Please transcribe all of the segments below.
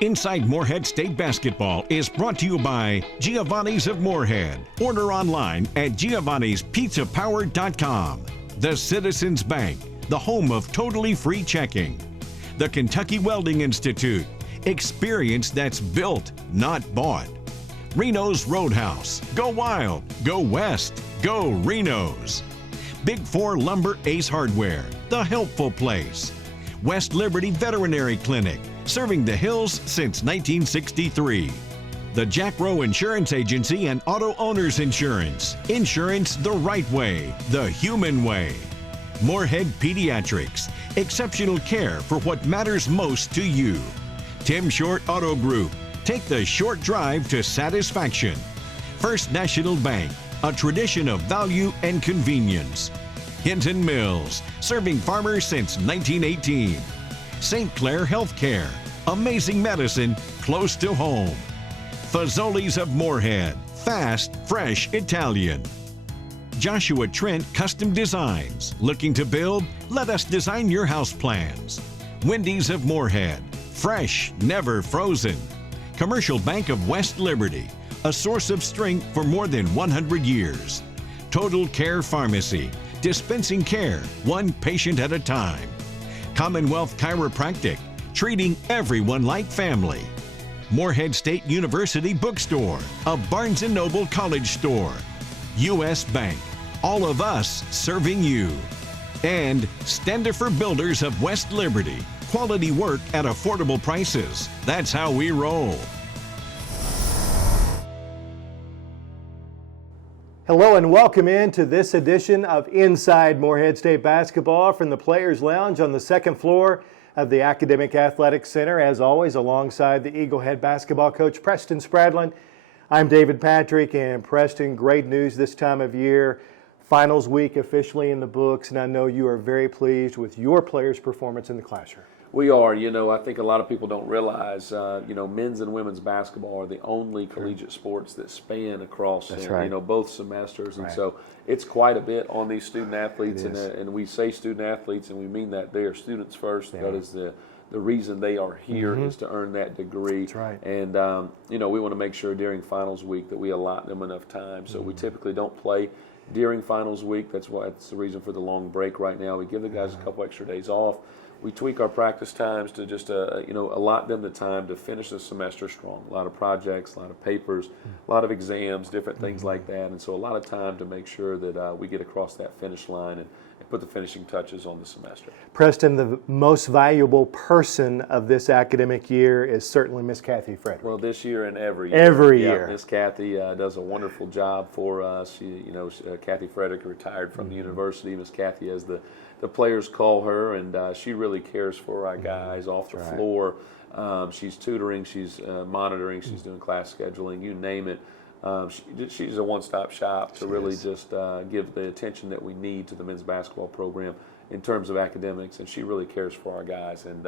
Inside Morehead State Basketball is brought to you by Giovanni's of Morehead. Order online at giovannispizzapower.com. The Citizens Bank, the home of totally free checking. The Kentucky Welding Institute, experience that's built, not bought. Reno's Roadhouse, go wild, go west, go Reno's. Big 4 Lumber Ace Hardware, the helpful place. West Liberty Veterinary Clinic, serving the hills since 1963. The Jack Rowe Insurance Agency and Auto Owners Insurance. Insurance the right way, the human way. Morehead Pediatrics, exceptional care for what matters most to you. Tim Short Auto Group, take the short drive to satisfaction. First National Bank, a tradition of value and convenience. Hinton Mills, serving farmers since 1918. St. Clair Healthcare, amazing medicine close to home. Fazoli's of Morehead, fast, fresh Italian. Joshua Trent Custom Designs, looking to build? Let us design your house plans. Wendy's of Morehead, fresh, never frozen. Commercial Bank of West Liberty, a source of strength for more than 100 years. Total Care Pharmacy, dispensing care, one patient at a time. Commonwealth Chiropractic, treating everyone like family. Morehead State University Bookstore, a Barnes & Noble college store. U.S. Bank, all of us serving you. And Standifer Builders of West Liberty, quality work at affordable prices. That's how we roll. Hello and welcome into this edition of Inside Morehead State Basketball from the Players Lounge on the second floor of the Academic Athletics Center. As always, alongside the Eagle Head basketball coach Preston Spradlin. I'm David Patrick, and Preston, great news this time of year. Finals week officially in the books, and I know you are very pleased with your players' performance in the classroom. We are. I think a lot of people don't realize, men's and women's basketball are the only collegiate sports that span across, both semesters. And so it's quite a bit on these student athletes. And we say student athletes, and we mean that they are students first. That is the reason they are here is to earn that degree. That's right. And, we want to make sure during finals week that we allot them enough time. So we typically don't play during finals week. That's the reason for the long break right now. We give the guys a couple extra days off. We tweak our practice times to just, allot them the time to finish the semester strong. A lot of projects, a lot of papers, a lot of exams, different things like that. And so a lot of time to make sure that we get across that finish line and put the finishing touches on the semester. Preston, the most valuable person of this academic year is certainly Miss Kathy Frederick. Well, this year and every year. Every year. Miss Kathy does a wonderful job for us. Kathy Frederick retired from the university. Miss Kathy, as the players call her, and she really cares for our guys off the floor. She's tutoring, she's monitoring, she's doing class scheduling, you name it. She's a one-stop shop to really just give the attention that we need to the men's basketball program in terms of academics, and she really cares for our guys, and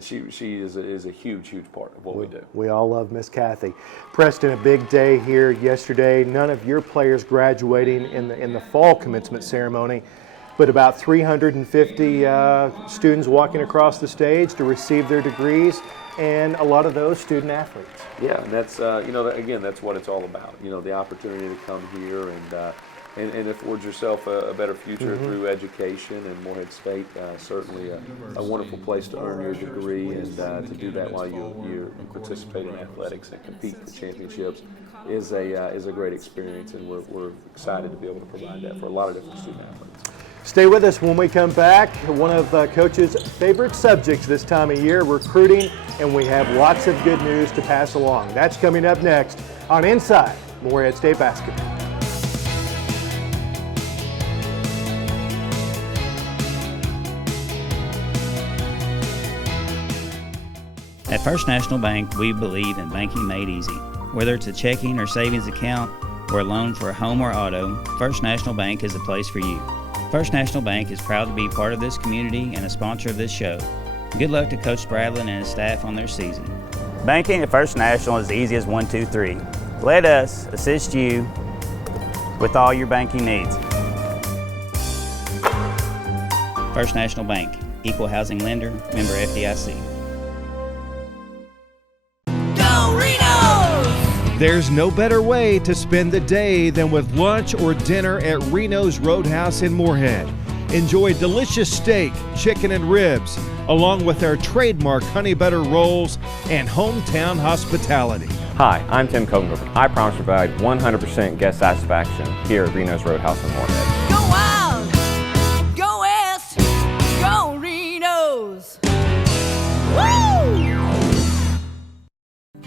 she is a huge part of what we do. We all love Miss Kathy. Preston, a big day here yesterday. None of your players graduating in the fall commencement ceremony, but about 350 students walking across the stage to receive their degrees, and a lot of those student athletes. Yeah, and that's again, that's what it's all about. The opportunity to come here and afford yourself a better future through education, and Morehead State certainly a wonderful place to earn your degree, and to do that while you participate in athletics and compete for championships is a great experience, and we're excited to be able to provide that for a lot of different student athletes. Stay with us when we come back. One of Coach's favorite subjects this time of year, recruiting, and we have lots of good news to pass along. That's coming up next on Inside Morehead State Basketball. At First National Bank, we believe in banking made easy. Whether it's a checking or savings account or a loan for a home or auto, First National Bank is the place for you. First National Bank is proud to be part of this community and a sponsor of this show. Good luck to Coach Spradlin and his staff on their season. Banking at First National is easy as 1, 2, 3. Let us assist you with all your banking needs. First National Bank, equal housing lender, member FDIC. There's no better way to spend the day than with lunch or dinner at Reno's Roadhouse in Morehead. Enjoy delicious steak, chicken, and ribs, along with our trademark honey butter rolls and hometown hospitality. Hi, I'm Tim Kogenberg. I promise to provide 100% guest satisfaction here at Reno's Roadhouse in Morehead. Go wild, go west, go Reno's. Woo!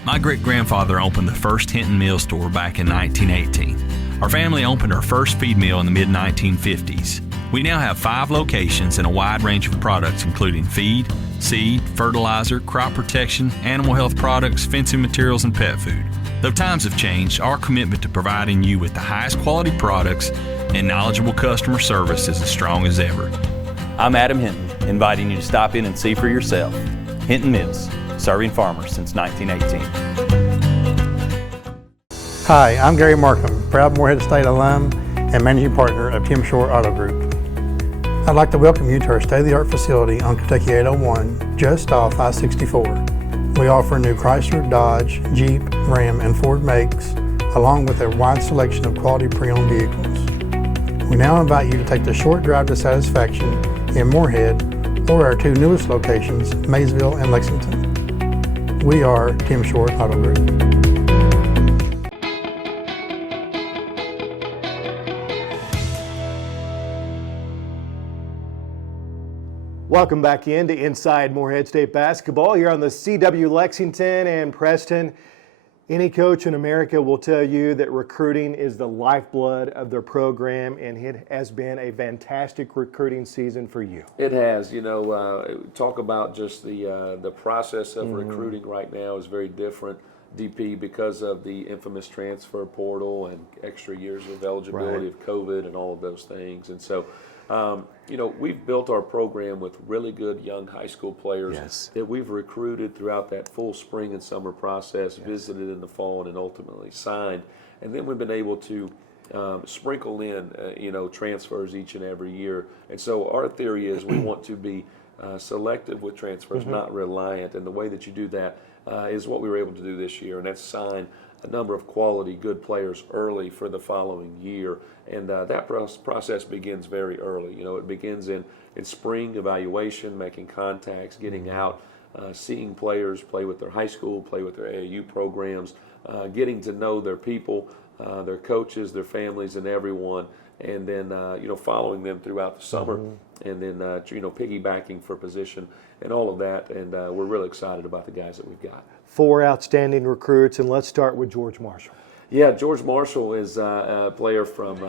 My great-grandfather opened the first Hinton Mill store back in 1918. Our family opened our first feed mill in the mid-1950s. We now have 5 locations and a wide range of products including feed, seed, fertilizer, crop protection, animal health products, fencing materials, and pet food. Though times have changed, our commitment to providing you with the highest quality products and knowledgeable customer service is as strong as ever. I'm Adam Hinton, inviting you to stop in and see for yourself. Hinton Mills, serving farmers since 1918. Hi, I'm Gary Markham, proud Morehead State alum and managing partner of Tim Shore Auto Group. I'd like to welcome you to our state-of-the-art facility on Kentucky 801, just off I-64. We offer new Chrysler, Dodge, Jeep, Ram, and Ford makes, along with a wide selection of quality pre-owned vehicles. We now invite you to take the short drive to satisfaction in Morehead or our 2 newest locations, Maysville and Lexington. We are Tim Shore Auto Group. Welcome back into Inside Morehead State Basketball here on the CW Lexington and Preston. Any coach in America will tell you that recruiting is the lifeblood of their program, and it has been a fantastic recruiting season for you. It has. You know, talk about just the process of recruiting right now is very different, DP, because of the infamous transfer portal and extra years of eligibility of COVID and all of those things. And so, you know, we've built our program with really good young high school players that we've recruited throughout that full spring and summer process, visited in the fall, and then ultimately signed. And then we've been able to sprinkle in, you know, transfers each and every year. And so our theory is we want to be selective with transfers, not reliant. And the way that you do that is what we were able to do this year, and that's sign a number of quality, good players early for the following year. And that process begins very early. You know, it begins in spring evaluation, making contacts, getting out, seeing players play with their high school, play with their AAU programs, getting to know their people, their coaches, their families, and everyone. And then, you know, following them throughout the summer, and then, you know, piggybacking for position and all of that. And we're really excited about the guys that we've got. 4 outstanding recruits, and let's start with George Marshall. Yeah, George Marshall is a player from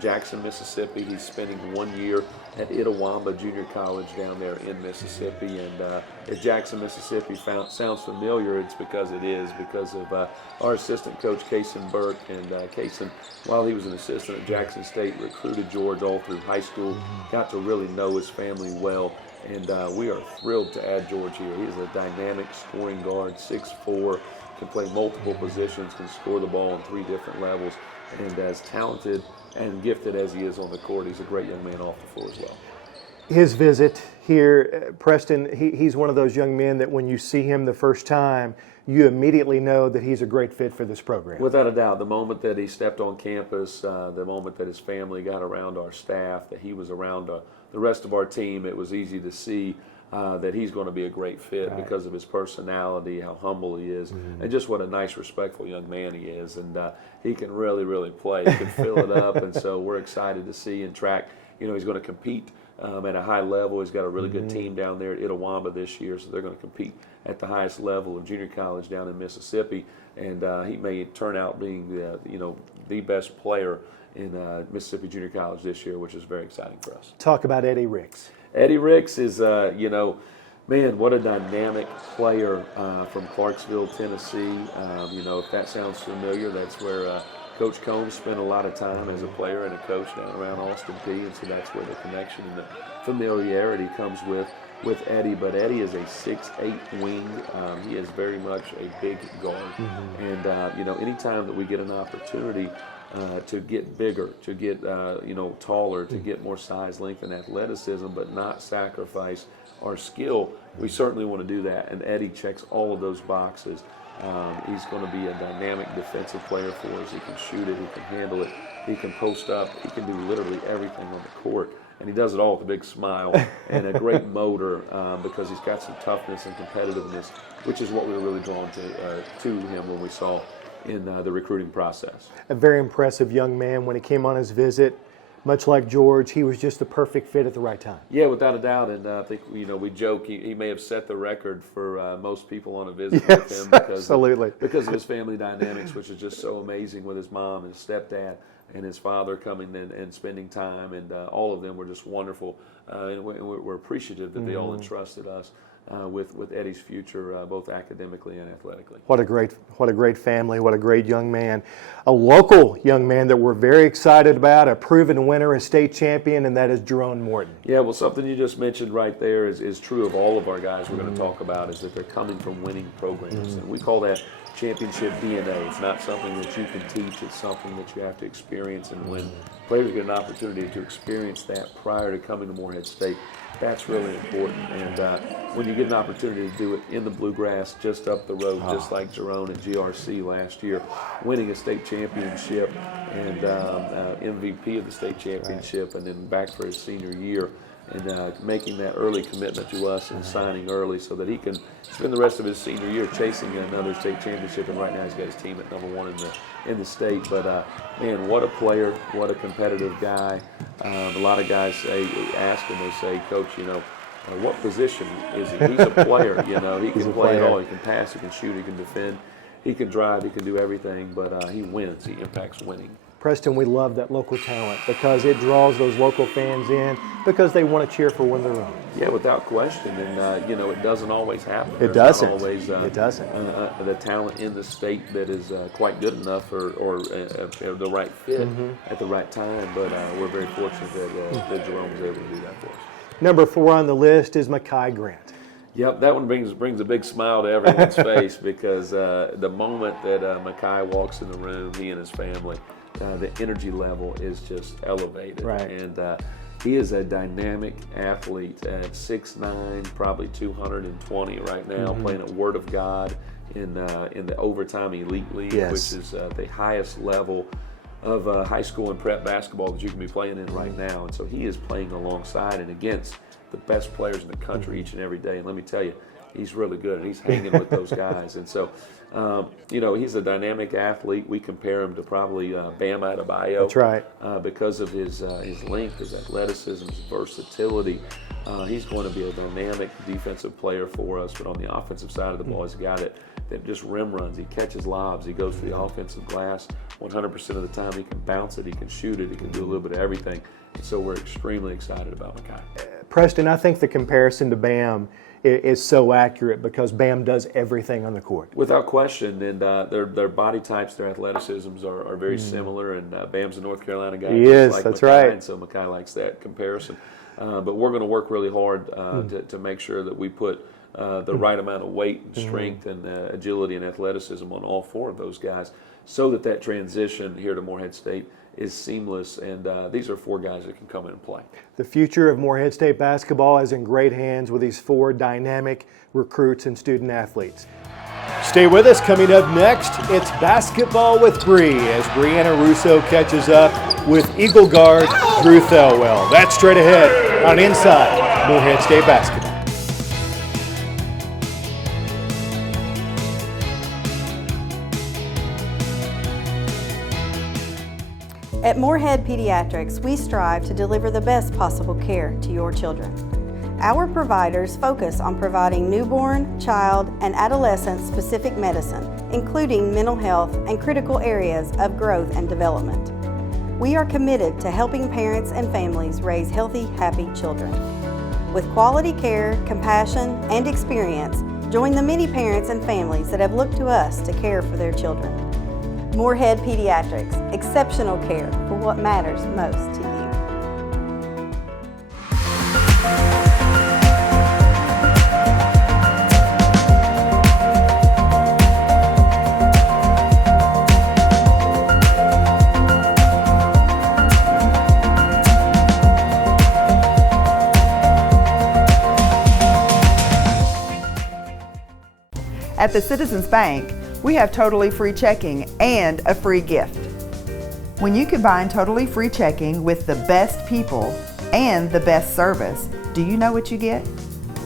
Jackson, Mississippi. He's spending 1 year at Itawamba Junior College down there in Mississippi. And if Jackson, Mississippi sounds familiar, it's because it is, because of our assistant coach, Kaysen Burke. And Kaysen, while he was an assistant at Jackson State, recruited George all through high school, got to really know his family well. And we are thrilled to add George here. He is a dynamic scoring guard, 6'4", can play multiple positions, can score the ball on 3 different levels, and as talented and gifted as he is on the court, he's a great young man off the floor as well. His visit here, Preston, he's one of those young men that when you see him the first time, you immediately know that he's a great fit for this program. Without a doubt, the moment that he stepped on campus, the moment that his family got around our staff, that he was around the rest of our team, it was easy to see that he's going to be a great fit because of his personality, how humble he is, and just what a nice, respectful young man he is. And he can really, really play. He can fill it up, and so we're excited to see and track. You know, he's going to compete at a high level. He's got a really good team down there at Itawamba this year, so they're going to compete at the highest level of junior college down in Mississippi. And he may turn out being the best player in Mississippi Junior College this year, which is very exciting for us. Talk about Eddie Ricks. Eddie Ricks is, man, what a dynamic player from Clarksville, Tennessee. If that sounds familiar, that's where Coach Combs spent a lot of time as a player and a coach down around Austin Peay, and so that's where the connection and the familiarity comes with Eddie. But Eddie is a 6'8" wing. He is very much a big guard. And, anytime that we get an opportunity to get bigger, to get taller, to get more size, length, and athleticism, but not sacrifice our skill, we certainly want to do that. And Eddie checks all of those boxes. He's going to be a dynamic defensive player for us. He can shoot it, he can handle it, he can post up, he can do literally everything on the court. And he does it all with a big smile and a great motor because he's got some toughness and competitiveness, which is what we were really drawn to him when we saw in the recruiting process. A very impressive young man. When he came on his visit, much like George, he was just the perfect fit at the right time. Yeah, without a doubt. And I think, we joke he may have set the record for most people on a visit with him because of his family dynamics, which is just so amazing with his mom and his stepdad and his father coming in and spending time, and all of them were just wonderful. And we're appreciative that they all entrusted us with Eddie's future, both academically and athletically. What a great family, what a great young man. A local young man that we're very excited about, a proven winner, a state champion, and that is Jerome Morton. Yeah, well, something you just mentioned right there is true of all of our guys we're going to talk about, is that they're coming from winning programs. And we call that championship DNA. It's not something that you can teach, it's something that you have to experience. And when players get an opportunity to experience that prior to coming to Morehead State, that's really important. And when you get an opportunity to do it in the bluegrass just up the road, just like Jerome and GRC last year, winning a state championship and MVP of the state championship, and then back for his senior year, and making that early commitment to us and signing early so that he can spend the rest of his senior year chasing another state championship. And right now he's got his team at #1 in the state. But man, what a player, what a competitive guy. A lot of guys ask him, they say, Coach, what position is he? He's a player, he can play it all. He can pass, he can shoot, he can defend, he can drive, he can do everything, but he wins, he impacts winning. Preston, we love that local talent because it draws those local fans in because they want to cheer for one of their own. Yeah, without question. And, it doesn't always happen. It doesn't. It doesn't. The talent in the state that is quite good enough or the right fit at the right time. But we're very fortunate that Jerome was able to do that for us. Number 4 on the list is Mekhi Grant. Yep, that one brings a big smile to everyone's face because the moment that Mekhi walks in the room, he and his family, the energy level is just elevated. Right. And he is a dynamic athlete at 6'9", probably 220 right now, playing at Word of God in the Overtime Elite League, which is the highest level of high school and prep basketball that you can be playing in right now. And so he is playing alongside and against the best players in the country each and every day. And let me tell you, he's really good. He's hanging with those guys. And so, he's a dynamic athlete. We compare him to probably Bam Adebayo. That's right. Because of his length, his athleticism, his versatility. He's going to be a dynamic defensive player for us. But on the offensive side of the ball, he's a guy that just rim runs. He catches lobs. He goes to the offensive glass 100% of the time. He can bounce it. He can shoot it. He can do a little bit of everything. And so we're extremely excited about Mekhi. Preston, I think the comparison to Bam is so accurate because Bam does everything on the court. Without question, and their body types, their athleticisms are very similar, and Bam's a North Carolina guy. He is, like that's Mekhi, right. And so Mekhi likes that comparison. But we're going to work really hard to make sure that we put the right amount of weight and strength and agility and athleticism on all 4 of those guys so that transition here to Morehead State is seamless, and these are 4 guys that can come in and play. The future of Morehead State basketball is in great hands with these 4 dynamic recruits and student athletes. Stay with us. Coming up next, it's Basketball with Bree as Breanna Russo catches up with Eagle guard Drew Thelwell. That's straight ahead on Inside Morehead State Basketball. At Morehead Pediatrics, we strive to deliver the best possible care to your children. Our providers focus on providing newborn, child, and adolescent-specific medicine, including mental health and critical areas of growth and development. We are committed to helping parents and families raise healthy, happy children. With quality care, compassion, and experience, join the many parents and families that have looked to us to care for their children. Morehead Pediatrics, exceptional care for what matters most to you. At the Citizens Bank, we have totally free checking and a free gift. When you combine totally free checking with the best people and the best service, do you know what you get?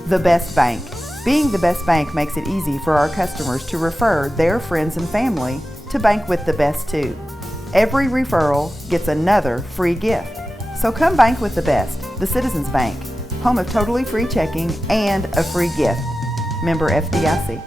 The best bank. Being the best bank makes it easy for our customers to refer their friends and family to bank with the best too. Every referral gets another free gift. So come bank with the best, the Citizens Bank, home of totally free checking and a free gift. Member FDIC.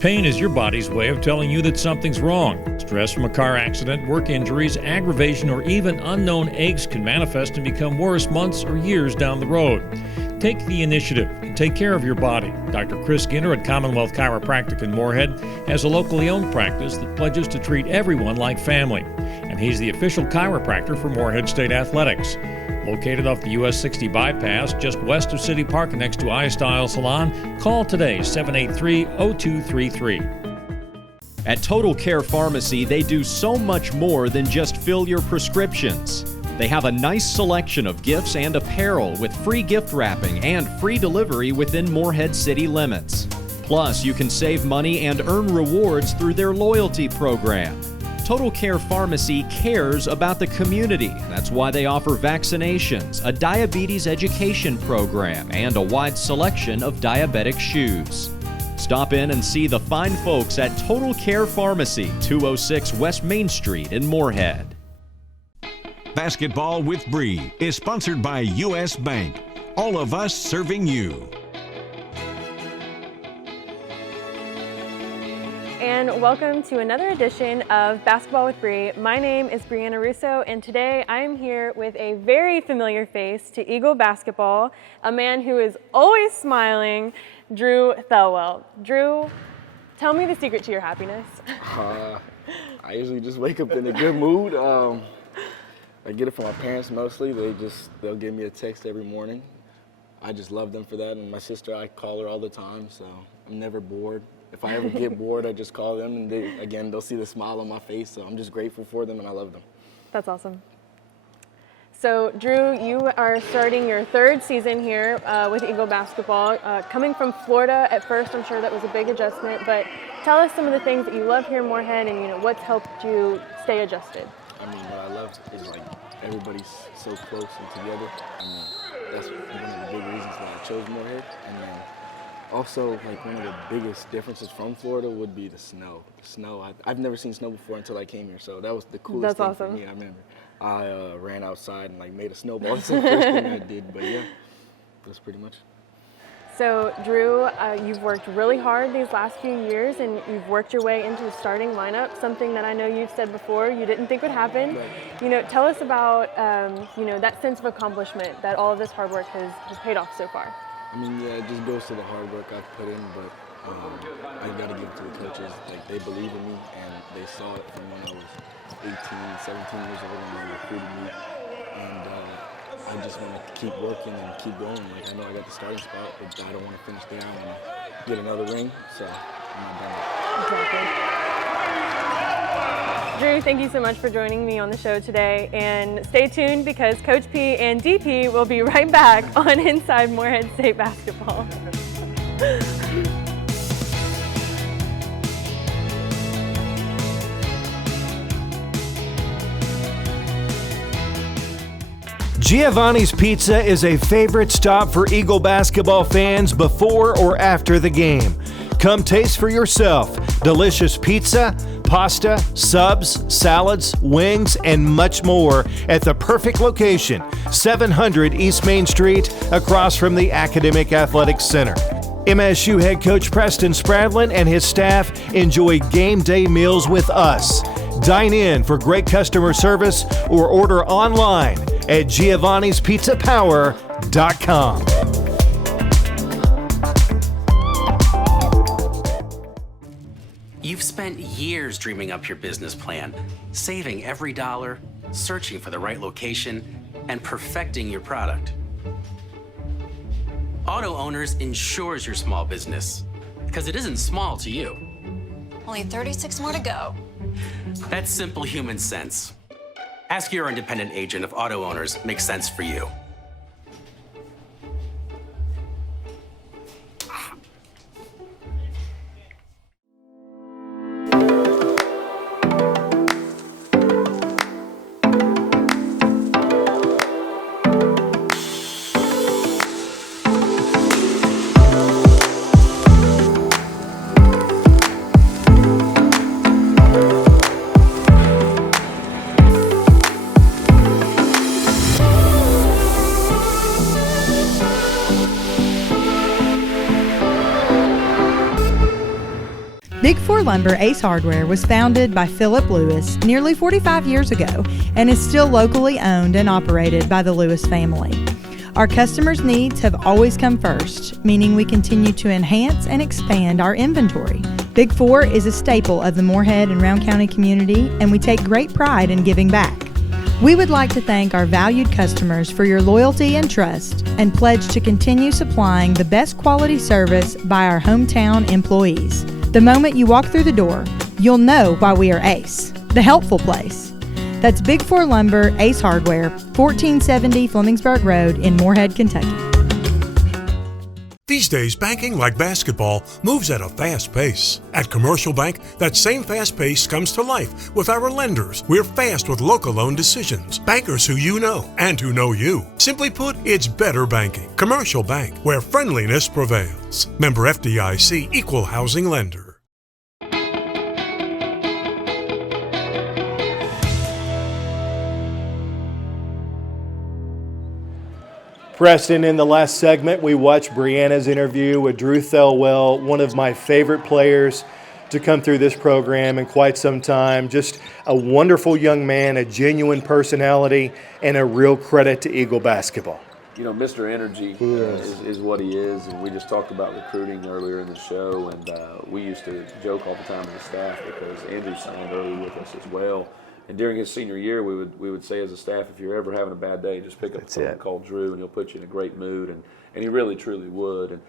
Pain is your body's way of telling you that something's wrong. Stress from a car accident, work injuries, aggravation, or even unknown aches can manifest and become worse months or years down the road. Take the initiative and take care of your body. Dr. Chris Skinner at Commonwealth Chiropractic in Morehead has a locally owned practice that pledges to treat everyone like family. And he's the official chiropractor for Morehead State Athletics. Located off the US 60 bypass, just west of City Park next to iStyle Salon, call today, 783-0233. At Total Care Pharmacy, they do so much more than just fill your prescriptions. They have a nice selection of gifts and apparel with free gift wrapping and free delivery within Morehead city limits. Plus, you can save money and earn rewards through their loyalty program. Total Care Pharmacy cares about the community. That's why they offer vaccinations, a diabetes education program, and a wide selection of diabetic shoes. Stop in and see the fine folks at Total Care Pharmacy, 206 West Main Street in Morehead. Basketball with Bree is sponsored by U.S. Bank. All of us serving you. And welcome to another edition of Basketball with Bree. My name is Breanna Russo, and today I am here with a very familiar face to Eagle basketball, a man who is always smiling, Drew Thelwell. Drew, tell me the secret to your happiness. I usually just wake up in a good mood. I get it from my parents mostly. They'll give me a text every morning. I just love them for that, and my sister, I call her all the time, so I'm never bored. If I ever get bored, I just call them, and they'll see the smile on my face, so I'm just grateful for them, and I love them. That's awesome. So, Drew, you are starting your third season here with Eagle basketball. Coming from Florida at first, I'm sure that was a big adjustment, but tell us some of the things that you love here in Morehead and what's helped you stay adjusted. I mean, what I love is everybody's so close and together. I mean, that's one of the big reasons why I chose Morehead. And then also, one of the biggest differences from Florida would be the snow. The snow, I've never seen snow before until I came here, so that was the coolest thing for me. I remember I ran outside and made a snowball. That's the first thing I did, but yeah, that's pretty much. So, Drew, you've worked really hard these last few years, and you've worked your way into the starting lineup, something that I know you've said before you didn't think would happen. Right. Tell us about, that sense of accomplishment that all of this hard work has paid off so far. I mean, yeah, it just goes to the hard work I've put in, but I got to give it to the coaches. They believe in me, and they saw it from when I was 18, 17 years old, and they recruited me. And I just want to keep working and keep going. I know I got the starting spot, but I don't want to finish there. I want to get another ring, so I'm not done. Exactly. Drew, thank you so much for joining me on the show today, and stay tuned because Coach P and DP will be right back on Inside Morehead State Basketball. Giovanni's Pizza is a favorite stop for Eagle basketball fans before or after the game. Come taste for yourself delicious pizza, pasta, subs, salads, wings, and much more at the perfect location, 700 East Main Street, across from the Academic Athletics Center. MSU head coach Preston Spradlin and his staff enjoy game day meals with us. Dine in for great customer service or order online at giovannispizzapower.com. You've spent years dreaming up your business plan, saving every dollar, searching for the right location, and perfecting your product. Auto Owners insures your small business, because it isn't small to you. Only 36 more to go. That's simple human sense. Ask your independent agent if Auto Owners makes sense for you. Big Four Lumber Ace Hardware was founded by Philip Lewis nearly 45 years ago and is still locally owned and operated by the Lewis family. Our customers' needs have always come first, meaning we continue to enhance and expand our inventory. Big Four is a staple of the Morehead and Round County community, and we take great pride in giving back. We would like to thank our valued customers for your loyalty and trust and pledge to continue supplying the best quality service by our hometown employees. The moment you walk through the door, you'll know why we are Ace, the helpful place. That's Big Four Lumber Ace Hardware, 1470 Flemingsburg Road in Morehead, Kentucky. These days, banking, like basketball, moves at a fast pace. At Commercial Bank, that same fast pace comes to life with our lenders. We're fast with local loan decisions. Bankers who you know and who know you. Simply put, it's better banking. Commercial Bank, where friendliness prevails. Member FDIC, Equal Housing Lender. Preston, in the last segment, we watched Breanna's interview with Drew Thelwell, one of my favorite players to come through this program in quite some time. Just a wonderful young man, a genuine personality, and a real credit to Eagle basketball. You know, Mr. Energy is what he is, and we just talked about recruiting earlier in the show, and we used to joke all the time as a staff because Andrew signed early with us as well. And during his senior year, we would say as a staff, if you're ever having a bad day, just pick up the phone and call Drew, and he'll put you in a great mood, and he really, truly would. And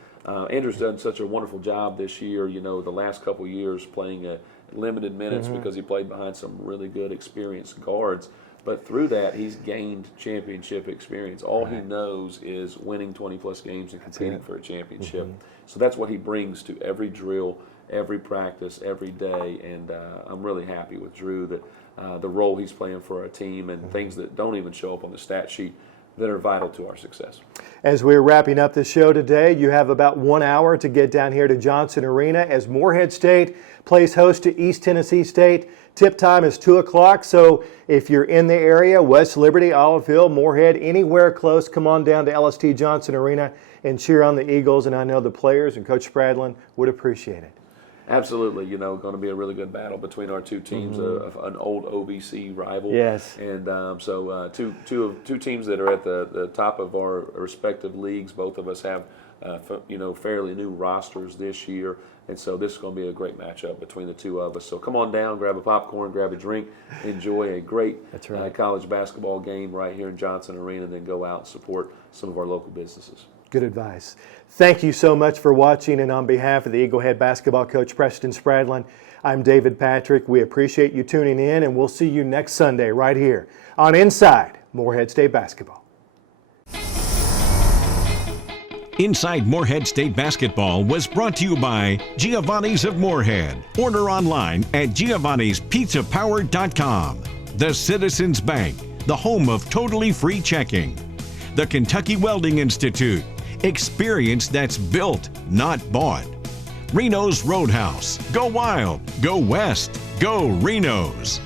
Andrew's done such a wonderful job this year, you know, the last couple years playing limited minutes because he played behind some really good, experienced guards. But through that, he's gained championship experience. All he knows is winning 20-plus games and competing for a championship. So that's what he brings to every drill, every practice, every day, and I'm really happy with Drew that the role he's playing for our team and things that don't even show up on the stat sheet that are vital to our success. As we're wrapping up the show today, you have about 1 hour to get down here to Johnson Arena as Morehead State plays host to East Tennessee State. Tip time is 2 o'clock, so if you're in the area, West Liberty, Olive Hill, Morehead, anywhere close, come on down to LST Johnson Arena and cheer on the Eagles, and I know the players and Coach Spradlin would appreciate it. Absolutely, you know, going to be a really good battle between our two teams, an old OVC rival. Yes. And so two teams that are at the top of our respective leagues. Both of us have, fairly new rosters this year. And so this is going to be a great matchup between the two of us. So come on down, grab a popcorn, grab a drink, enjoy a great college basketball game right here in Johnson Arena, and then go out and support some of our local businesses. Good advice. Thank you so much for watching, and on behalf of the Eagle Head basketball coach Preston Spradlin, I'm David Patrick. We appreciate you tuning in, and we'll see you next Sunday right here on Inside Morehead State Basketball. Inside Morehead State Basketball was brought to you by Giovanni's of Morehead. Order online at giovannispizzapower.com. The Citizens Bank, the home of totally free checking. The Kentucky Welding Institute, experience that's built, not bought. Reno's Roadhouse, go wild, go west, go Reno's.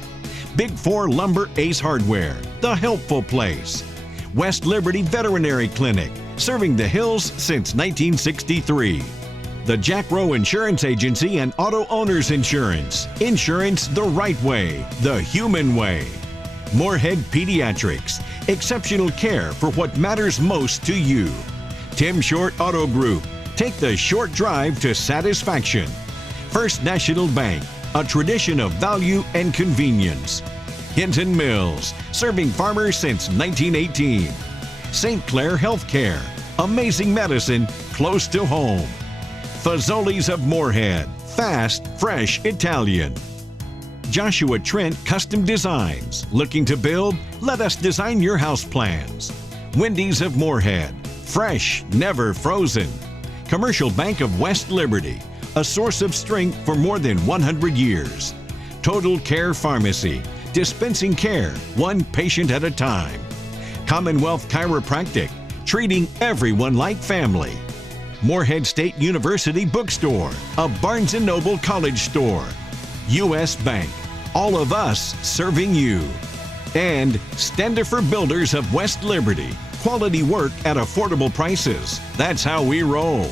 Big Four Lumber Ace Hardware, the helpful place. West Liberty Veterinary Clinic, serving the hills since 1963. The Jack Rowe Insurance Agency and Auto Owners Insurance. Insurance the right way, the human way. Morehead Pediatrics, exceptional care for what matters most to you. Tim Short Auto Group, take the short drive to satisfaction. First National Bank, a tradition of value and convenience. Hinton Mills, serving farmers since 1918. St. Clair Healthcare, amazing medicine close to home. Fazoli's of Morehead, fast, fresh Italian. Joshua Trent Custom Designs, looking to build? Let us design your house plans. Wendy's of Morehead, fresh, never frozen. Commercial Bank of West Liberty, a source of strength for more than 100 years. Total Care Pharmacy, dispensing care, one patient at a time. Commonwealth Chiropractic, treating everyone like family. Morehead State University Bookstore, a Barnes & Noble college store. U.S. Bank, all of us serving you. And Standifer Builders of West Liberty, quality work at affordable prices. That's how we roll.